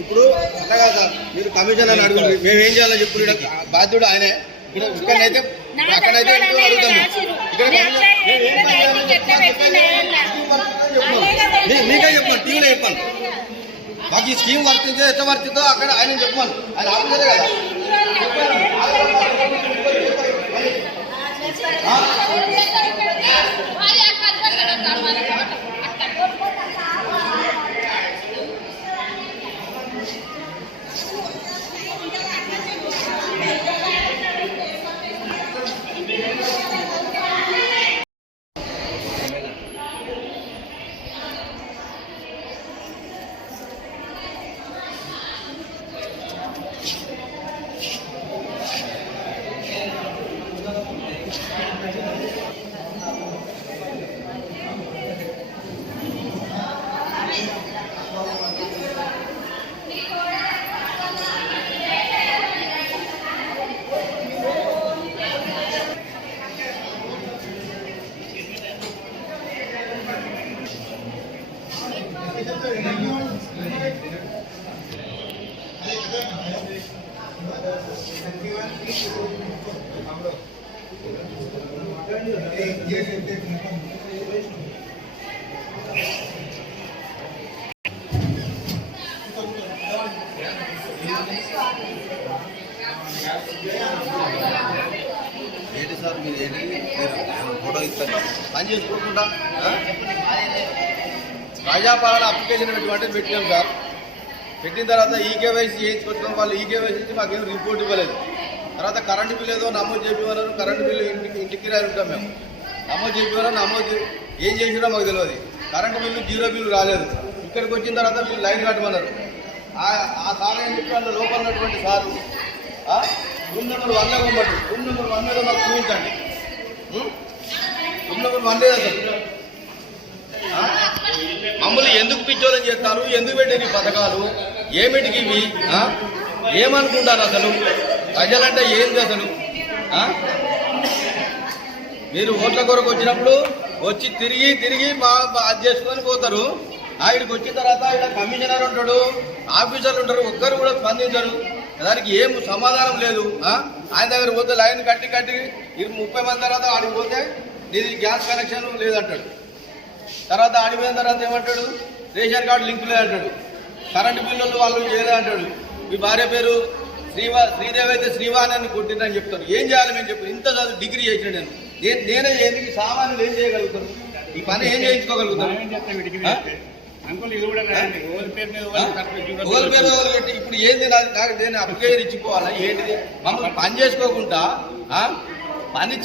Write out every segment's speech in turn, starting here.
ఇప్పుడు అట్లాగా సార్ మీరు కమిషన్ అని అడుగుతుంది మేము ఏం చేయాలని చెప్పి బాధ్యుడు ఆయనే ఇక్కడైతే అక్కడైతే అడుగుతాం మీకే చెప్పాను టీవీలో చెప్పాను మాకు ఈ స్కీమ్ వర్తించే ఎంత వర్తిందో అక్కడ ఆయన చెప్పాను ఆయన ఆఫీసరే కదా ఏంటి సార్ మీరు ఏంటి ఫోటో ఇస్తారు పని చేసుకోకుండా ప్రజాపాలన అప్లికేషన్ పెట్టినాం సార్ పెట్టిన తర్వాత ఈకేవైసీ చేయించుకొచ్చుకోవడం వాళ్ళు ఈకేవైసీ నుంచి మాకేం రిపోర్ట్ ఇవ్వలేదు తర్వాత కరెంటు బిల్లు ఏదో నమోదు చేపివ్వన్నారు కరెంటు బిల్లు ఇంటికి రాని ఉంటాం మేము నమోదు చేపివ్వన్నారు నమోదు ఏం చేసినా మాకు తెలియదు కరెంటు బిల్లు 0 బిల్లు రాలేదు ఇక్కడికి వచ్చిన తర్వాత మీరు లైన్ కట్టమన్నారు ఆ సార్ ఏం చెప్పి లోపల ఉన్నటువంటి సారు రూమ్ నెంబర్ 1 ఇవ్వమంటారు రూమ్ నెంబర్ 1 మీద మాకు చూపించండి రూమ్ నెంబర్ 1 లేదు అసలు మమ్మల్ని ఎందుకు పిచ్చోలని చేస్తారు ఎందుకు పెట్టిన పథకాలు ఏమిటికి ఇవి ఏమనుకుంటారు అసలు ప్రజలంటే ఏంది అసలు మీరు ఓట్ల కొరకు వచ్చినప్పుడు వచ్చి తిరిగి అది చేసుకొని పోతారు ఆయనకి వచ్చిన తర్వాత ఆయన కమిషనర్ ఉంటాడు ఆఫీసర్లు ఉంటారు ఒక్కరు కూడా స్పందించరు దానికి ఏం సమాధానం లేదు ఆయన దగ్గర పోతే లైన్ కట్టి 30 మంది తర్వాత ఆడికి పోతే నీది గ్యాస్ కనెక్షన్ లేదంటాడు తర్వాత ఆడిపోయిన తర్వాత ఏమంటాడు రేషన్ కార్డు లింక్ లేదంటాడు కరెంటు బిల్లులు వాళ్ళు చేయలేదంటాడు మీ భార్య పేరు శ్రీదేవి అయితే శ్రీవాణి కొట్టిందని చెప్తాను ఏం చేయాలి మేము చెప్పాను ఇంత చదువు డిగ్రీ చేసిన నేనే ఎందుకు సామాన్యులు ఏం చేయగలుగుతాను ఈ పని ఏం చేయించుకోగలుగుతాను ఇప్పుడు ఏంది నాకు నేను అప్లికేషన్ ఇచ్చిపోవాలా ఏంటిది మమ్మల్ని పని చేసుకోకుండా పని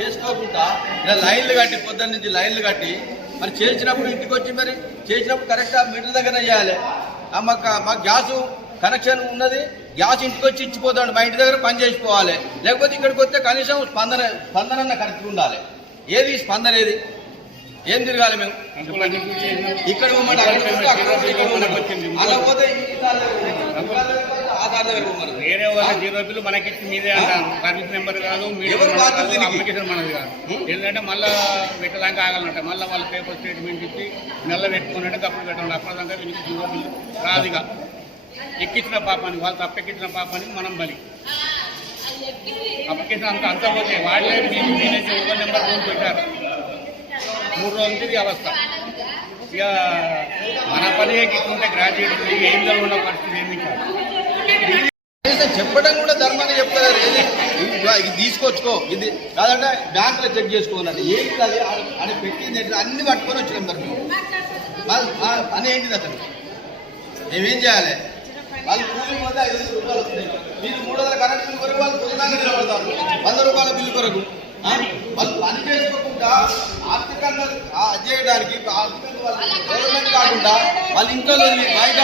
చేసుకోకుండా ఇలా లైన్లు కట్టి పొద్దున్న నుంచి లైన్లు కట్టి మరి చేసినప్పుడు ఇంటికి వచ్చి మరి చేసినప్పుడు కరెక్ట్గా మీటర్ దగ్గర చేయాలి మాకు గ్యాసు కనెక్షన్ ఉన్నది గ్యాస్ ఇంటికి వచ్చి ఇచ్చిపోతాడు మా ఇంటి దగ్గర పని చేసిపోవాలి లేకపోతే ఇక్కడికి వస్తే కనీసం స్పందన కరెక్ట్గా ఉండాలి ఏది స్పందన ఏది ఏం తిరగాలి మేము ఇక్కడ అలా పోతే వేరే వాళ్ళ 0 బిల్లు మనకిచ్చి మీదే అంటాను సర్వీస్ నెంబర్ కాదు అప్లికేషన్ మనది కాదు ఏంటంటే మళ్ళీ పెట్టడానికి ఆగాలంట మళ్ళీ వాళ్ళ పేపర్ స్టేట్మెంట్ ఇచ్చి నెల పెట్టుకున్నట్టే తప్పుడు పెట్టండి అప్పటిదాకా వీళ్ళకి 0 బిల్లు రాదుగా ఎక్కించిన పాపానికి వాళ్ళు తప్పెక్కించిన పాపానికి మనం బలి అప్లికేషన్ అంతా పోతే వాళ్ళే నేనైతే 1 నెంబర్ ఫోన్ పెట్టారు 3 రోజుల నుంచి అవస్థ ఇక మన పని ఎక్కించుకుంటే గ్రాడ్యుయేట్ ఏం జరుగుతున్న పరిస్థితి ఏంది కాదు చెప్పడం కూడా ధర్మాన్ని చెప్తారు ఇది తీసుకొచ్చుకో ఇది కాదంటే బ్యాంకులో చెక్ చేసుకోవాలంటే ఏంటి అది అని పెట్టింది అన్ని పట్టుకొని వచ్చినాం మరి పని ఏంటిది అసలు మేమేం చేయాలి వాళ్ళు కూలి పోతే 500 రూపాయలు వస్తున్నాయి మీరు 300 కరెంట్ బిల్లు కొరకు వాళ్ళు పొద్దునాగా నిలబడతారు 100 రూపాయల బిల్లు కొరకు వాళ్ళు పని చేసుకోకుండా ఆర్థికంగా చేయడానికి గవర్నమెంట్ కాకుండా వాళ్ళ ఇంట్లో బయట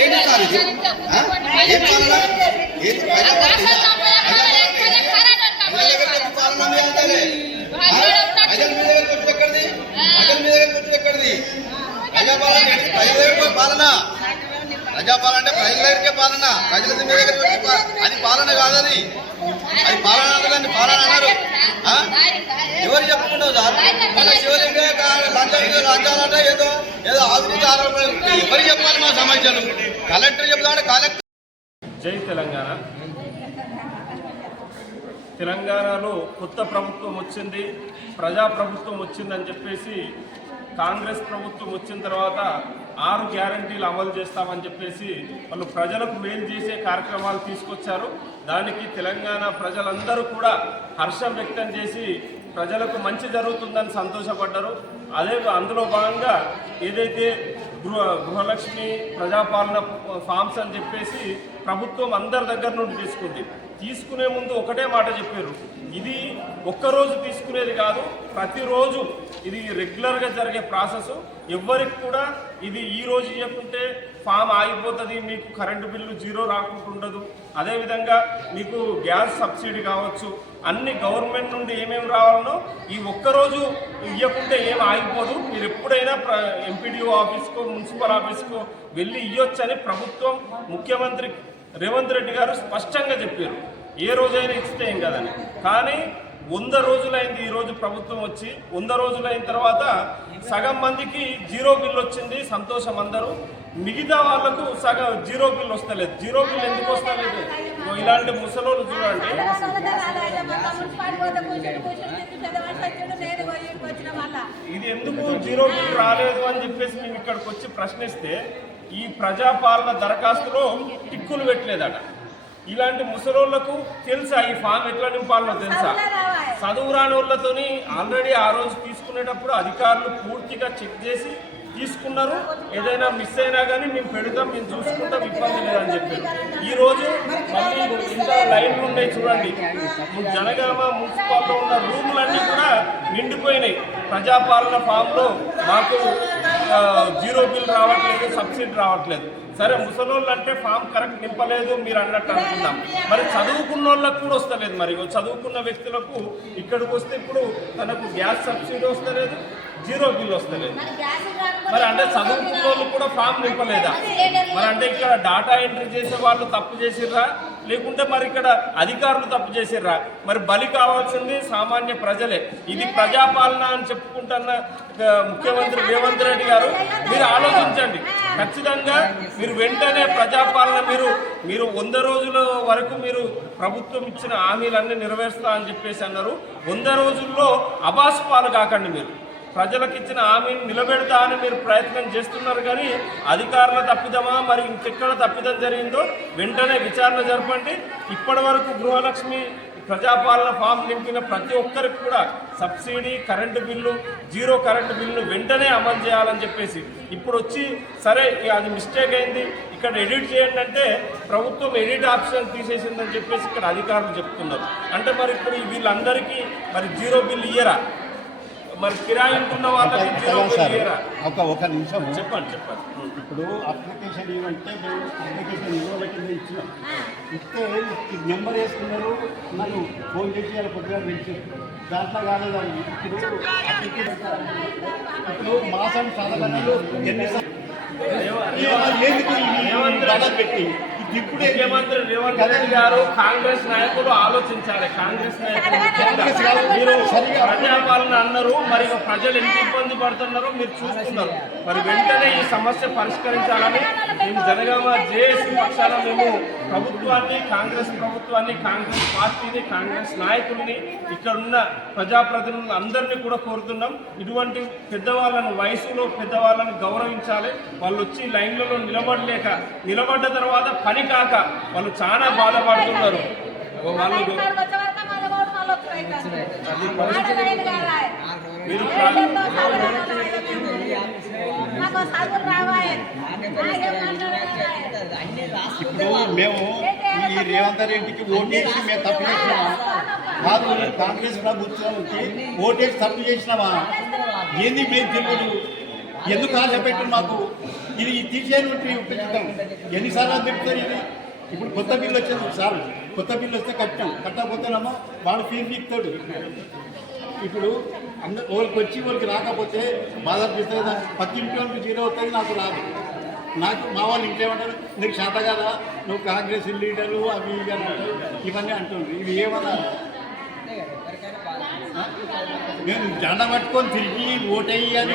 ఏంటి సార్ ఇది ఏం పాలన. ప్రజాపాలన అంటే ప్రజల దగ్గరికే పాలన, ప్రజల మీ దగ్గరికి వచ్చి అది పాలన కాదని. అది పాలన అంటారు, పాలన అన్నారు. ఎవరు చెప్పుకుంటావు సార్? మన శివలింగ లంచాలంటే ఏదో ఏదో అవినీతి ఆరోపణలు ఎవరు చెప్పాలి? మా సమస్యలు కలెక్టర్ చెప్తామంటే కలెక్టర్. జై తెలంగాణ. తెలంగాణలో కొత్త ప్రభుత్వం వచ్చింది, ప్రజాప్రభుత్వం వచ్చిందని చెప్పేసి కాంగ్రెస్ ప్రభుత్వం వచ్చిన తర్వాత 6 గ్యారంటీలు అమలు చేస్తామని చెప్పేసి వాళ్ళు ప్రజలకు మేలు చేసే కార్యక్రమాలు తీసుకొచ్చారు. దానికి తెలంగాణ ప్రజలందరూ కూడా హర్షం వ్యక్తం చేసి ప్రజలకు మంచి జరుగుతుందని సంతోషపడ్డారు. అందులో భాగంగా ఏదైతే గృహలక్ష్మి ప్రజాపాలన ఫామ్స్ అని చెప్పేసి ప్రభుత్వం అందరి దగ్గర నుండి తీసుకునే ముందు ఒకటే మాట చెప్పారు, ఇది ఒక్కరోజు తీసుకునేది కాదు, ప్రతిరోజు ఇది రెగ్యులర్గా జరిగే ప్రాసెస్. ఎవ్వరికి కూడా ఇది ఈ రోజు ఇవ్వకుంటే ఫామ్ ఆగిపోతుంది, మీకు కరెంటు బిల్లు 0 రాకుండా ఉండదు. అదేవిధంగా మీకు గ్యాస్ సబ్సిడీ కావచ్చు, అన్ని గవర్నమెంట్ నుండి ఏమేమి రావాలనో ఈ ఒక్కరోజు ఇవ్వకుంటే ఏం ఆగిపోదు. మీరు ఎప్పుడైనా ఎంపీడీఓ ఆఫీస్కో మున్సిపల్ ఆఫీస్కో వెళ్ళి ఇవ్వొచ్చని ప్రభుత్వం ముఖ్యమంత్రి రేవంత్ రెడ్డి గారు స్పష్టంగా చెప్పారు. ఏ రోజైనా ఇస్తే ఏం కదని. కానీ 100 రోజులైంది ఈరోజు ప్రభుత్వం వచ్చి. 100 రోజులైన తర్వాత సగం మందికి 0 బిల్ వచ్చింది, సంతోషం అందరూ. మిగతా వాళ్లకు సగం 0 బిల్ వస్తలేదు. 0 బిల్ ఎందుకు వస్తలేదు? ఇలాంటి ముసలోళ్ళు చూడండి, ఇది ఎందుకు 0 బిల్ రాలేదు అని చెప్పేసి మేము ఇక్కడికి వచ్చి ప్రశ్నిస్తే ఈ ప్రజాపాలన దరఖాస్తులో టిక్కులు పెట్టలేదట. ఇలాంటి ముసలోళ్లకు తెలుసా ఈ ఫామ్ ఎట్లా నింపాలో తెలుసా? చదువు రాని వాళ్ళతోని ఆల్రెడీ ఆ రోజు తీసుకునేటప్పుడు అధికారులు పూర్తిగా చెక్ చేసి తీసుకున్నారు. ఏదైనా మిస్ అయినా కానీ మేము పెడతాం, మేము చూసుకుంటాం, ఇబ్బంది లేదని చెప్పారు. ఈ రోజు మళ్ళీ ఇంత లైన్లు ఉన్నాయి చూడండి. జనగామ మున్సిపాల్లో ఉన్న రూములన్నీ కూడా నిండిపోయినాయి. ప్రజాపాలన ఫామ్లో మాకు 0 బిల్ రావట్లేదు, సబ్సిడీ రావట్లేదు. సరే, ముసలోళ్ళు అంటే ఫామ్ కరెక్ట్ నింపలేదు మీరు అన్నట్టు అనుకుందాం. మరి చదువుకున్న వాళ్ళకు కూడా వస్తలేదు. మరి చదువుకున్న వ్యక్తులకు ఇక్కడికి వస్తే ఇప్పుడు తనకు గ్యాస్ సబ్సిడీ వస్తలేదు, 0 బిల్ వస్తలేదు. మరి అంటే చదువుకున్న వాళ్ళు కూడా ఫామ్ నింపలేదా? మరి అంటే ఇక్కడ డాటా ఎంట్రీ చేసే వాళ్ళు తప్పు చేసిర్రా, లేకుంటే మరి ఇక్కడ అధికారులు తప్పు చేసిర్రా? మరి బలి కావాల్సింది సామాన్య ప్రజలే. ఇది ప్రజాపాలన అని చెప్పుకుంటున్న ముఖ్యమంత్రి రేవంత్ రెడ్డి గారు, మీరు ఆలోచించండి. ఖచ్చితంగా మీరు వెంటనే ప్రజాపాలన మీరు 100 రోజుల వరకు మీరు ప్రభుత్వం ఇచ్చిన హామీలన్నీ నెరవేరుస్తా అని చెప్పేసి అన్నారు. 100 రోజుల్లో అబాస్పాలు కాకండి. మీరు ప్రజలకు ఇచ్చిన హామీని నిలబెడతా అని మీరు ప్రయత్నం చేస్తున్నారు. కానీ అధికారుల తప్పిదమా మరి ఇంకెక్కడ తప్పిదం జరిగిందో వెంటనే విచారణ జరపండి. ఇప్పటి వరకు గృహలక్ష్మి ప్రజాపాలన ఫామ్ నింపిన ప్రతి ఒక్కరికి కూడా subsidy, current bill, 0 current bill వెంటనే అమలు చేయాలని చెప్పేసి ఇప్పుడు వచ్చి సరే అది మిస్టేక్ అయింది, ఇక్కడ ఎడిట్ చేయండి అంటే ప్రభుత్వం ఎడిట్ ఆప్షన్ తీసేసిందని చెప్పేసి ఇక్కడ అధికారులు చెప్తున్నారు. అంటే మరి ఇప్పుడు వీళ్ళందరికీ మరి 0 బిల్ ఇయ్యరా? మరి కిరాయి ఉంటున్న వాళ్ళకి 0 బిల్ ఇయ్యరా? ఒక నిమిషం చెప్పండి. ఇప్పుడు అప్లికేషన్ ఇవ్వంటే మేము అప్లికేషన్ ఇవ్వబట్టింది ఇచ్చినాం. ఇస్తే నెంబర్ వేసుకున్నారు, నన్ను ఫోన్ చేసి కొద్దిగా పెంచారు. దాంట్లో కాలేదండి. ఇప్పుడు అప్లికేషన్ ఇప్పుడు మాసం సాధనలు ఎన్నిసార్లు పెట్టి ఇప్పుడు ముఖ్యమంత్రి రేవంత్ రెడ్డి గారు, కాంగ్రెస్ నాయకులు ఆలోచించాలి. కాంగ్రెస్ నాయకులు మీరు ప్రజాపాలన అన్నారు, మరి ప్రజలు ఎంత ఇబ్బంది పడుతున్నారో మీరు చూస్తున్నారు. మరి వెంటనే ఈ సమస్య పరిష్కరించాలని మేము జనగామ జేఏసీ పక్షాన మేము ప్రభుత్వాన్ని, కాంగ్రెస్ ప్రభుత్వాన్ని, కాంగ్రెస్ పార్టీని, కాంగ్రెస్ నాయకుల్ని, ఇక్కడున్న ప్రజాప్రతినిధులు అందరినీ కూడా కోరుతున్నాం. ఇటువంటి పెద్దవాళ్ళను, వయసులో పెద్దవాళ్ళని గౌరవించాలి. వాళ్ళు వచ్చి లైన్లలో నిలబడ్డ తర్వాత పని కాక వాళ్ళు చాలా బాధపడుతున్నారు. వాళ్ళు ఇప్పుడు మేము ఈ రేవంత్ రెడ్డికి ఓటేసి మేము తప్పు చేసినామా? కాదు, కాంగ్రెస్ ప్రభుత్వానికి ఓటేసి తప్పు చేసినామా? ఏంది మేము తెలియదు. ఎందుకు ఆశ పెట్టిన మాకు ఇది తీసేది ఉపయోగిస్తాం. ఎన్నిసార్లు చెప్తారు ఇది? ఇప్పుడు కొత్త బిల్లు వచ్చింది సార్, కొత్త బిల్లు వస్తే కట్టకపోతేనేమో వాడు ఫీజు ఇస్తాడు. ఇప్పుడు వాళ్ళకి వచ్చి వాళ్ళకి రాకపోతే బాధ అనిపిస్తుంది. 10 ఇంటి వాళ్ళకి 0 అవుతుంది, నాకు రాదు. నాకు మా వాళ్ళు ఇంకేమంటారు, నీకు చేత కదా, నువ్వు కాంగ్రెస్ లీడరు అవి ఇవి అంటారు, ఇవన్నీ అంటున్నారు. ఇవి ఏమన్నా మేము జెండా పట్టుకొని తిరిగి ఓటేయి అని